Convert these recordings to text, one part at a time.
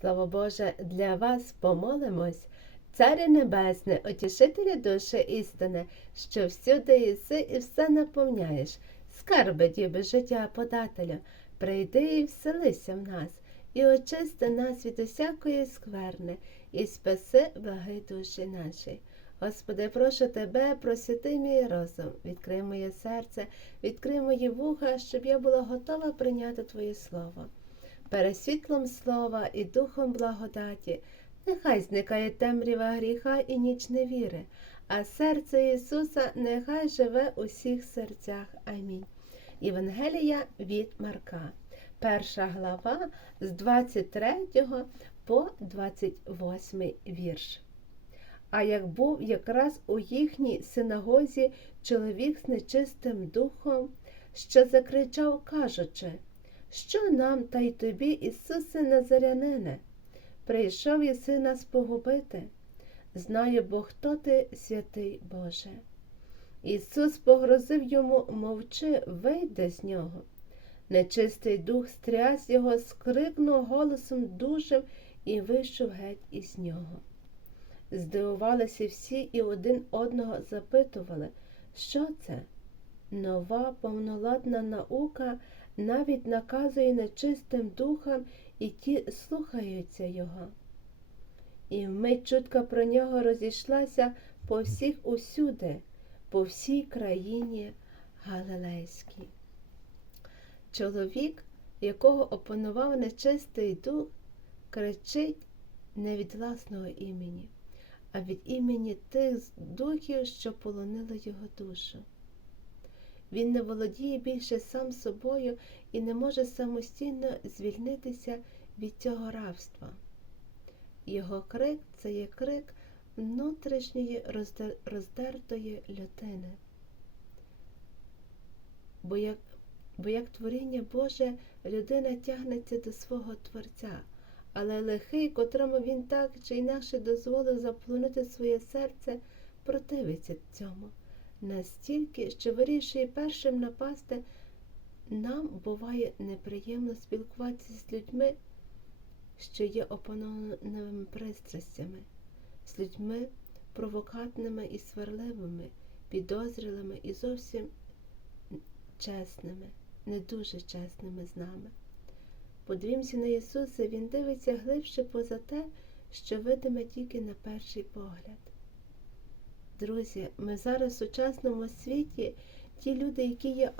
Слава Боже, для вас помолимось, Царю Небесне, утішителю душі істини, що всюди єси і все наповняєш, скарби діби життя подателя, прийди і вселися в нас, і очисти нас від усякої скверни, і спаси благи душі наші. Господи, прошу тебе, просвіти мій розум, відкрий моє серце, відкрий мої вуха, щоб я була готова прийняти Твоє Слово. Перед світлом слова і духом благодаті, нехай зникає темрява гріха і ніч невіри, а серце Ісуса нехай живе у всіх серцях. Амінь. Євангелія від Марка, перша глава з 23 по 28 вірш. А як був якраз у їхній синагозі чоловік з нечистим духом, що закричав, кажучи, що нам та й тобі, Ісусе Назарянине, прийшов єси нас погубити. Знаю, бо хто ти, святий Боже. Ісус погрозив йому, мовчи, вийди з нього. Нечистий дух стряс його, скрикнув голосом дужим і вийшов геть із нього. Здивувалися всі і один одного запитували, що це? Нова повноладна наука навіть наказує нечистим духам, і ті слухаються його. І вмить чутка про нього розійшлася по всіх усюди, по всій країні Галилейській. Чоловік, якого опанував нечистий дух, кричить не від власного імені, а від імені тих духів, що полонили його душу. Він не володіє більше сам собою і не може самостійно звільнитися від цього рабства. Його крик це є крик внутрішньої роздертої людини. Бо як, бо як творіння Боже людина тягнеться до свого Творця, але лихий, котрому він так чи інакше дозволив заплунути своє серце, противиться цьому настільки, що вирішує першим напасти, нам буває неприємно спілкуватися з людьми, що є опанованими пристрастями, з людьми провокатними і сварливими, підозрілими і зовсім чесними, не дуже чесними з нами. Подивімося на Ісуса, Він дивиться глибше поза те, що видиме тільки на перший погляд. Друзі, ми зараз в сучасному світі, ті люди, які є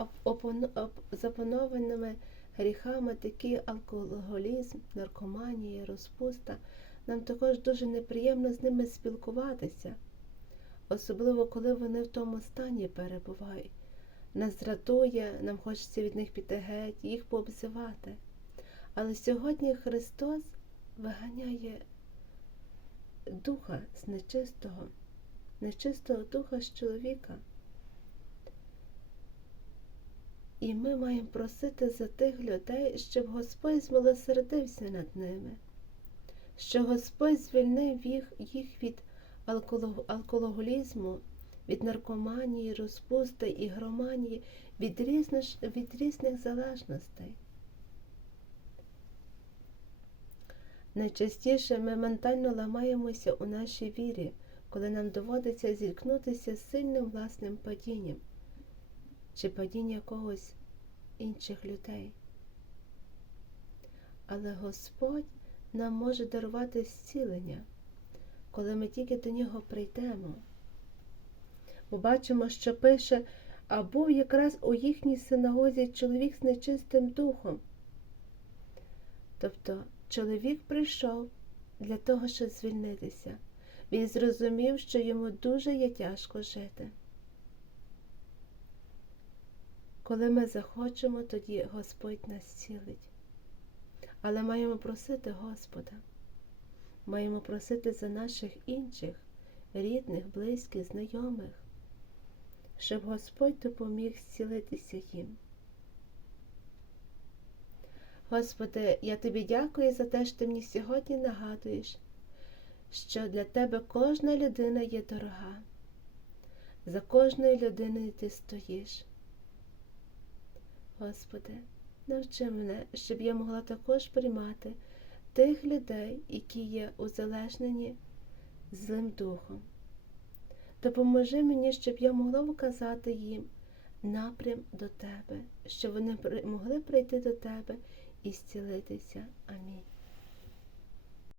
запанованими гріхами, такі алкоголізм, наркоманія, розпуста, нам також дуже неприємно з ними спілкуватися, особливо коли вони в тому стані перебувають. Нас дратує, нам хочеться від них піти геть, їх пообзивати. Але сьогодні Христос виганяє духа з нечистого нечистого духа з чоловіка. І ми маємо просити за тих людей, щоб Господь змилосердився над ними, щоб Господь звільнив їх, їх від алкоголізму, від наркоманії, розпусти і громанії, від різних, від різних залежностей. Найчастіше ми ментально ламаємося у нашій вірі коли нам доводиться зіткнутися з сильним власним падінням чи падіння когось інших людей. Але Господь нам може дарувати зцілення, коли ми тільки до нього прийдемо. Бо бачимо, що пише, а був якраз у їхній синагозі чоловік з нечистим духом. Тобто чоловік прийшов для того, щоб звільнитися. Він зрозумів, що йому дуже є тяжко жити. Коли ми захочемо, тоді Господь нас цілить. Але маємо просити Господа, маємо просити за наших інших, рідних, близьких, знайомих, щоб Господь допоміг зцілитися їм. Господи, я тобі дякую за те, що ти мені сьогодні нагадуєш що для тебе кожна людина є дорога. За кожною людиною ти стоїш. Господи, навчи мене, щоб я могла також приймати тих людей, які є узалежнені злим духом. Допоможи мені, щоб я могла вказати їм напрям до тебе, щоб вони могли прийти до тебе і зцілитися. Амінь.